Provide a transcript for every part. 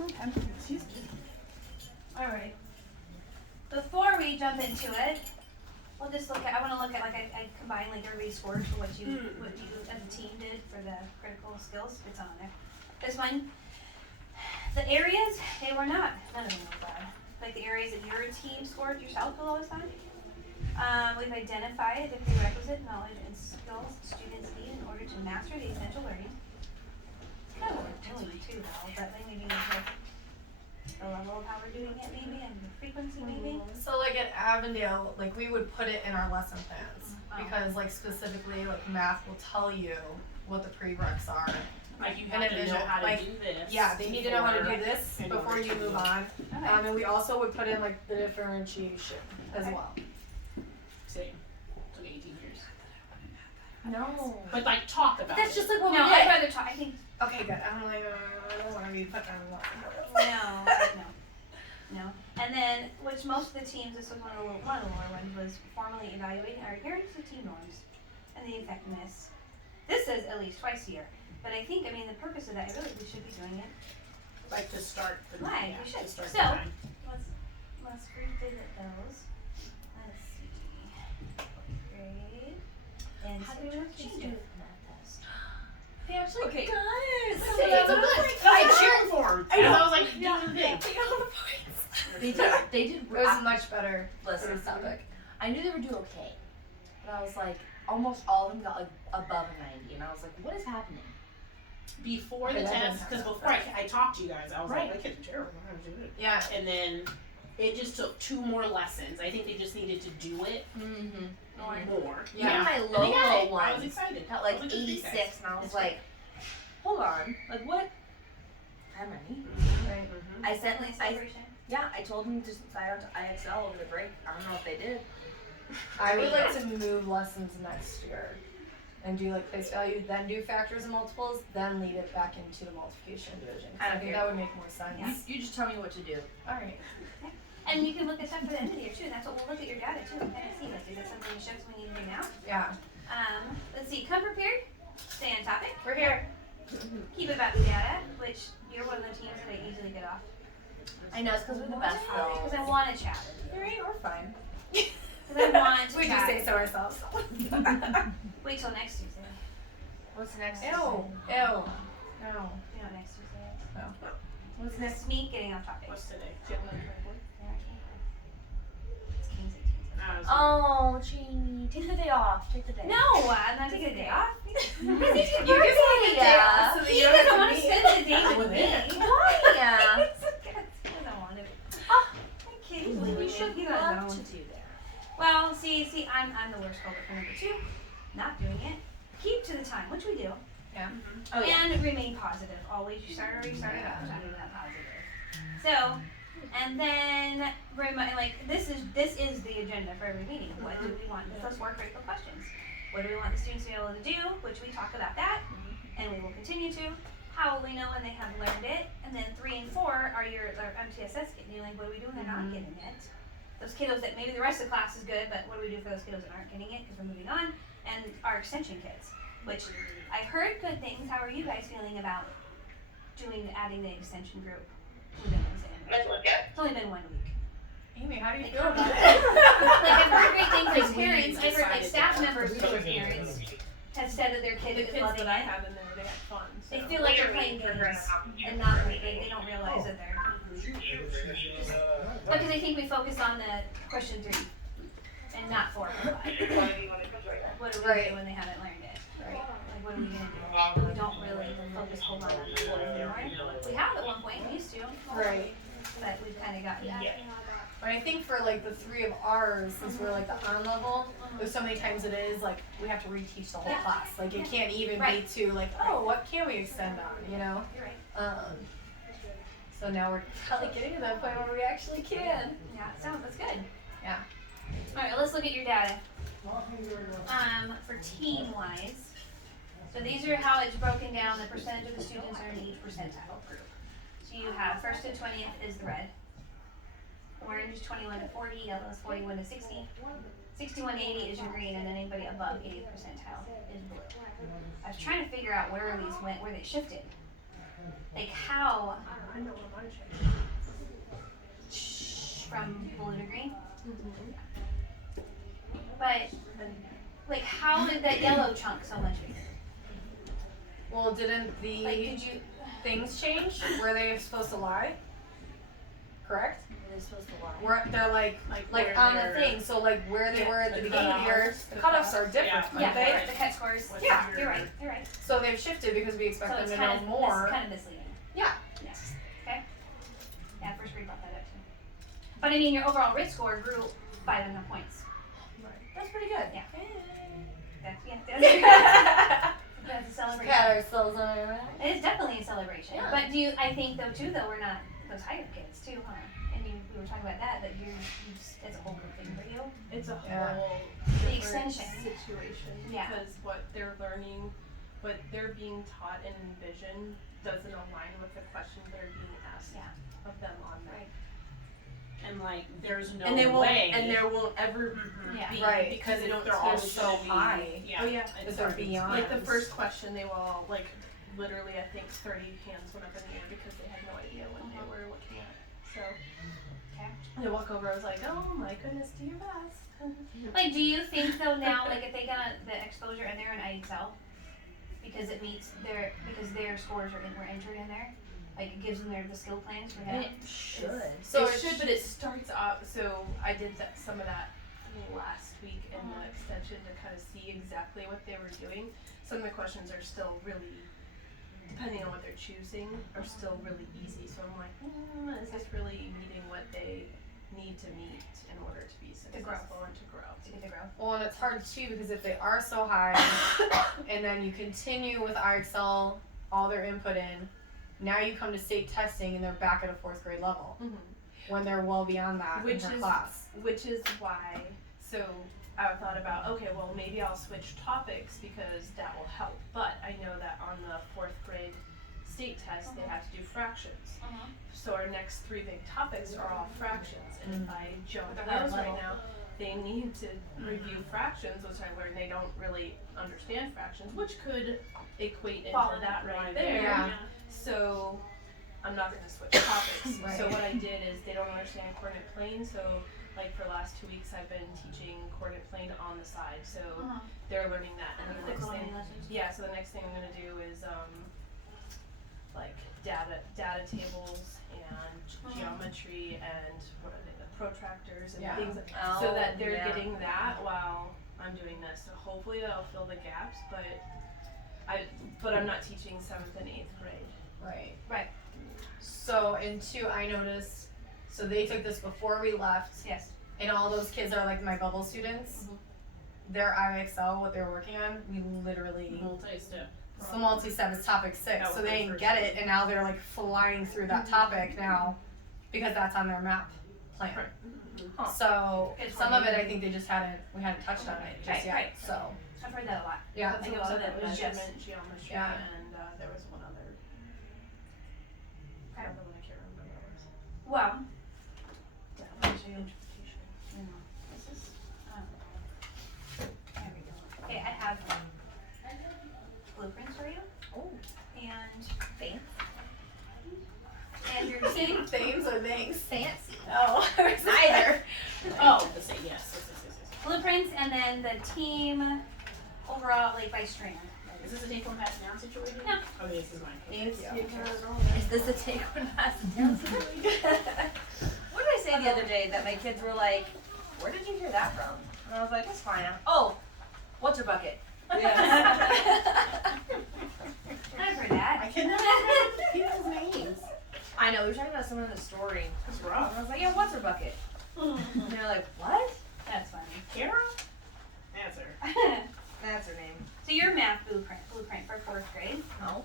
Okay. Excuse me. Alright. Before we jump into it, we'll just look at, I want to look at, like, I combined, like, everybody's scores for what you as a team did for the critical skills. It's on there. This one, the areas, they were not, none of them were bad. Like, the areas that your team scored yourself the lowest on. We've identified the prerequisite knowledge and skills students need in order to master the essential learning. It's kind of what we're doing too, though, but then maybe the level of how we're doing it, maybe, and the frequency, maybe. So, like at Avondale, like we would put it in our lesson plans because, like, specifically, like math will tell you what the prereqs are. Like you have to know how to do this. Yeah, they need to know how to do this before you move on. Okay. And we also would put in like the differentiation as well. Same. Took 18 years. No. But like talk about That's it. just like what No, we did. I'd rather talk, I think, Okay, good. I'm like, I don't want to be put down a lot. no. And then, which most of the teams, this was one of the lower ones, was formally evaluating our adherence to team norms and the effectiveness. This says at least twice a year. But I think, I mean, the purpose of that, really, we should be doing it. Like to start the Right, yeah, we should. to start So, the time. let's revisit those. Let's see. Grade. And How so did your let's kids change do it. with the math test? They actually Okay. got it. So So that's that so was good. like, I cheered for him. I know. I was like, do the thing. They got all the points. They did. It was much better for Listen, this topic. I knew they would do okay, but I was like, almost all of them got like above a 90, and I was like, what is happening? Before the Okay, that test, doesn't because happen. before I talked to you guys, I was Right. like, my kids are terrible. I'm doing it. Yeah. And then it just took 2 more lessons. I think they just needed to do it Mm-hmm. more. Yeah. Even my And low they got low it. I was ones excited. got I like was good for you guys. 86, and I was That's like, hold on, like what? How many? Right. Mhm. I sent Family I celebration. yeah, I told them to sign up to IXL over the break. I don't know if they did. I would like to move lessons next year and do like place value, then do factors and multiples, then lead it back into the multiplication and division. I don't I think care. that would make more sense. You just tell me what to do. Alright. And you can look at stuff for the end of the year too, and that's what we'll look at your data too, and kind of see, like, is that something that shows we need to do now? Yeah. Let's see, come prepared, stay on topic, We're here. keep it about the data, which you're one of the teams that I easily get off. I know it's because we're the best though. Because I want to chat. Alright, we're fine. Because I want to We chat. just say so ourselves. Wait till next Tuesday. What's next? Ew. Ew. No. You know what next Tuesday is. No. What's this? Me getting off topic. What's today? It's King's 18th. I was Oh, Jamie, take the day off. Take the day. No, I'm not taking a day off. It's his You birthday. just want a day off so that He you don't doesn't have want to to meet. spend the day with me. Why? He doesn't want to. I'm kidding. We should He love doesn't. to do that. Well, see, I'm the worst culprit for number 2. Not doing it. Keep to the time, which we do. Yeah. Oh yeah. And remain positive. Always you start out talking about positive. So, and then like this is the agenda for every meeting. What do we want? Those 4 critical questions. What do we want the students to be able to do? Which we talk about that, and we will continue to. How will we know when they have learned it? And then 3 and 4 are your MTSS getting. You're like, what do we do when they're not getting it? Those kiddos that maybe the rest of the class is good, but what do we do for those kiddos that aren't getting it because we're moving on? And our extension kids, which I heard good things. How are you guys feeling about adding the extension group? It's only been 1 week. Amy, how do you Like, feel about it? like I've heard great things as Like, we parents. I've heard like decided staff that. members who are parents have said that their The kid is kids loving that I it. have in there, they had fun. So. They feel like they're playing games and not like they don't realize that they're. Because I think we focus on the question 3 and not 4 and 5. What do we do when they haven't learned it? Right. Like what are we gonna do? We don't really focus whole on the 4 anymore. We have at one point, we used to, Right. but we've kind of gotten. But I think for like the 3 of ours, since we're like the on level, there's so many times it is like we have to reteach the whole Yeah. class. Like it can't even Right. be to like, oh, what can we extend on, you know? You're right. So now we're probably getting to that point where we actually can. Yeah, that's good. Yeah. All right, let's look at your data. For team-wise, so these are how it's broken down, the percentage of the students are in each percentile group. So you have 1st to 20th is the red. Orange is 21 to 40, yellow is 41 to 60. 61 to 80 is your green, and then anybody above 80th percentile is blue. I was trying to figure out where these went, where they shifted. Like how I know what mine changed. From blue to green. Mm-hmm. But And like, how did that yellow chunk so much bigger? Well, didn't the Like, did you? things change where they're supposed to lie? Correct? They're supposed to lie. Where they're like where on the they're- thing, so like where they Yeah, were at the the behavior, cutoffs. the cutoffs are different, Yeah. aren't Yeah, they? Right. the cut scores. What's Yeah, your- you're right. You're right. So they've shifted because we expect So them it's to kind know of more. kind of misleading. Yeah. Yeah. Okay. Yeah, first grade brought that up too. But I mean, your overall risk score grew 5.5 points. That's pretty good. Yeah. That's a celebration. Pat ourselves on our back. It is definitely a celebration. Yeah. But I think though too though we're not those higher kids too, huh? I mean, we were talking about that you just, it's a whole group thing for you. it's a Yeah. whole The different extension. situation Yeah. because what they're learning, what they're being taught and envisioned doesn't align with the questions that are being asked Yeah. of them on that. Right. And like, there's no And they won't, way. and there won't ever Mhm. Yeah. be Right, because they don't they're all teach. so high. Yeah. Oh yeah. it's they're already- beyond. Like the first question, they will all like literally I think 30 hands went up in the air because they had no idea what they were looking at. So Okay. they walk over. I was like, oh my goodness, do your best. Like, do you think though now, like if they got the exposure and they're in IXL, because it meets because their scores were entered in there, like it gives them the skill plans for that. It should. So it should, but it starts off. So I did some of that last week in the extension to kind of see exactly what they were doing. Some of the questions are still really, depending on what they're choosing, are still really easy. So I'm like, is this really meeting what they need to meet in order to be successful and to grow? To get the growth. Well, and it's hard too because if they are so high, and then you continue with IXL, all their input in, now you come to state testing and they're back at a 4th grade level when they're well beyond that Which in her is- class. Which is why, so I thought about, okay, well maybe I'll switch topics because that will help. But I know that on the 4th grade state test, they have to do fractions. So our next 3 big topics are all fractions. And if I jump At the higher those right level. now, they need to review fractions, which I learned they don't really understand fractions, which could equate into Fall in that line right there, there. Yeah. So I'm not going to switch topics. Right. So what I did is they don't understand coordinate plane. So like for the last 2 weeks, I've been teaching coordinate plane on the side. So they're learning that. And the next thing, yeah. So the next thing I'm going to do is like data tables and geometry and what are they, the protractors and Yeah. things. Oh, So that they're yeah. getting that while I'm doing this. So hopefully that'll fill the gaps. But I'm not teaching 7th and 8th grade. Right. Right. So, and 2, I noticed, so they took this before we left, Yes. and all those kids are like my bubble students. Their IXL, what they're working on, we literally, Multi-step. it's the multi-step is topic 6, That so was they my didn't first get one. it, and now they're like flying through that topic now, because that's on their map plan. Huh. So, Good for some of you. it I think we hadn't touched on it just Right, yet, right. so, I've heard that a lot. yeah. I think it was That it was just measurement, geometry, Yeah. and there was one other. Okay. Another one I can't remember what it was. well. Transportation. This is, there we go. Okay, I have blueprints for you. Oh. And Thanks. and your team. Themes or things? Fancy. Oh, Neither. Oh, the same, yes. Blueprints and then the team overall, like by strand. Is this a take one pass down situation? No. Okay, this is mine. Thank you. Is this a take one pass down situation? What did I say the other day that my kids were like, where did you hear that from? And I was like, it's fine. Oh, what's her bucket? I've heard that. I can never people's names. I know, we were talking about someone in the story. That's And rough. I was like, yeah, what's her bucket? And they're like, what? That's funny. Kara? Answer. That's her name. So your math blueprint for 4th grade. No.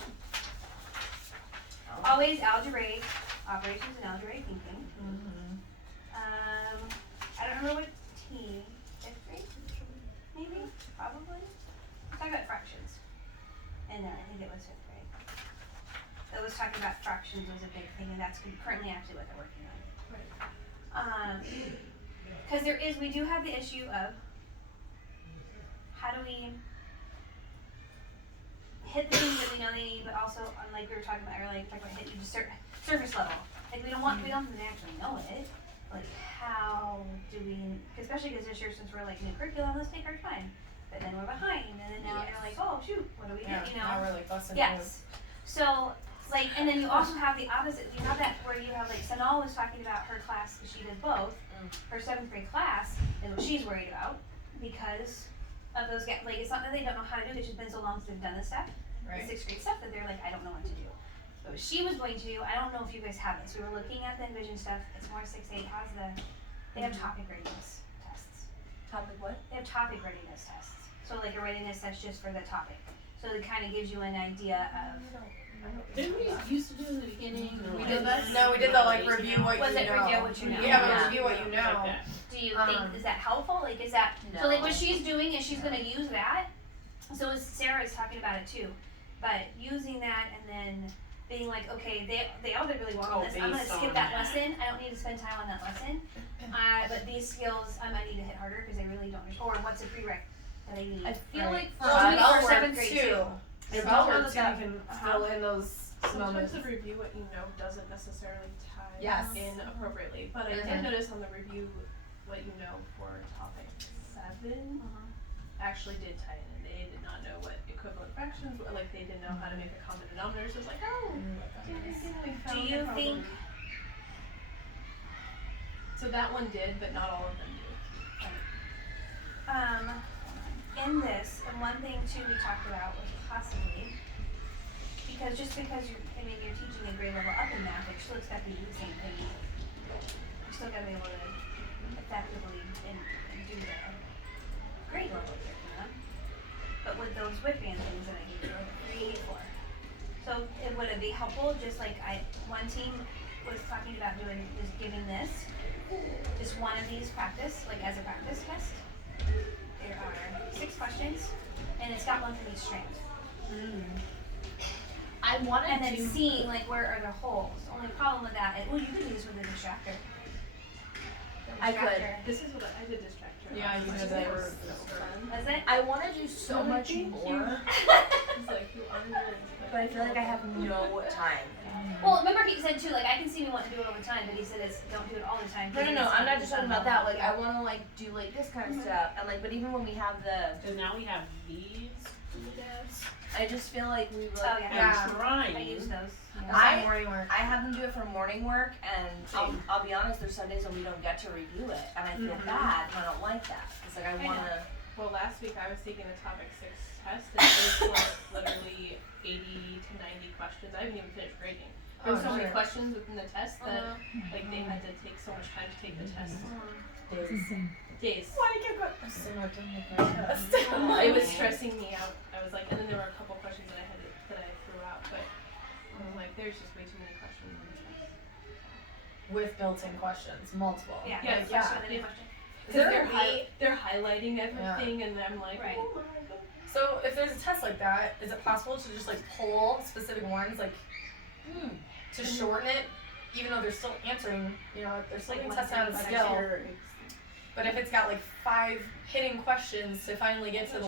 Always algebraic operations and algebraic thinking. Mm-hmm. I don't remember what team. 5th grade? Maybe? Probably. Talk about fractions. And I think it was 5th grade. It was talking about fractions was a big thing, and that's currently actually what they're working on. Because we do have the issue of how do we hit the things that we know they need, but also, like we were talking about earlier, hit you to certain surface level. Like we don't want them to actually know it. Like how do we? Especially because this year, since we're like new curriculum, let's take our time. But then we're behind, and then now they're like, oh shoot, what do we do? You know? Now we're like busting. Yes. So, like, and then you also have the opposite. You have that where you have like Sanal was talking about her class, because she does both. Her 7th grade class is what she's worried about because of those gaps. Like, it's not that they don't know how to do it. It's just been so long since they've done this stuff, the 6th grade stuff, that they're like, I don't know what to do. But what she was going to do, I don't know if you guys have this. We were looking at the Envision stuff. It's more 6-8. How's they have topic readiness tests. Topic what? They have topic readiness tests. So like a readiness test just for the topic. So it kind of gives you an idea of. Didn't we used to do in the beginning? We did that. No, we did the like review what Was you it know. review what you know? Yeah, review what you know. Like that. Do you think, is that helpful? Like, is that, so like what she's doing is she's gonna use that, so Sarah is talking about it too, but using that and then being like, okay, they all did really well on this, I'm gonna based skip on that that. lesson, I don't need to spend time on that lesson, but these skills, I might need to hit harder, cause they really don't, or what's a prereq that I need. I feel like for Well, us, maybe for 7th grade too. If I I'll don't know work too, that you can fill in those Sometimes moments. the review what you know doesn't necessarily tie Yes. in appropriately, but I did notice on the review what you know for topic 7 actually did tie in, and they did not know what equivalent fractions were, like they didn't know how to make a common denominator, so it's like, oh, we Do found you the think, problem. So that one did, but not all of them do. in this, and one thing too we talked about was possibly, because just because you're teaching a grade level up in math, you're still expected to do the same thing. You're still gotta be able to effectively and do the grade level curriculum. But with those whip band things that I gave you, like 3, 4. So would it be helpful, just like one team was talking about doing, just giving this, just one of these practice, like as a practice test. There are 6 questions, and it's got one from each strand. I wanted And then to. seeing like where are the holes. Only problem with that is, well, you could use with a distractor. The I could. distractor. This is what I did distractor. Yeah, you did They that. were so fun. Was it? I want to do so Oh, much thank you. more, It's like you honored, but I feel like I have no time. Well, remember he said too, like I can see me wanting to do it all the time, but he said it's don't do it all the time. No, I'm not just talking about that. Like, I want to like do like this kind of stuff, and like, but even when we have the, Cause now we have these doodles. I just feel like we Oh like. yeah. I'm trying. I use those. That's I- not morning work. I have them do it for morning work, and I'll be honest, there's some days when we don't get to review it, and I feel bad, and I don't like that. It's like I know. want to. Well, last week I was taking a topic 6 test, and it was like literally 80 to 90 questions. I haven't even finished grading. There were so many questions within the test that like they had to take so much time to take the test. Days. Why did you go? I'm still not done with my test. It was stressing me out. I was like, and then there were a couple questions that I threw out, but I was like, there's just way too many questions in the test. With built-in questions, multiple. Yeah. Yeah, Question yeah. within a question. Is there They're a way? they're highlighting everything, and I'm like, Right. oh my god. So if there's a test like that, is it possible to just like pull specific ones, like to shorten it, even though they're still answering? You know, they're still Like being one tested on a thing, skill. But if it's got like 5 hitting questions to finally get to the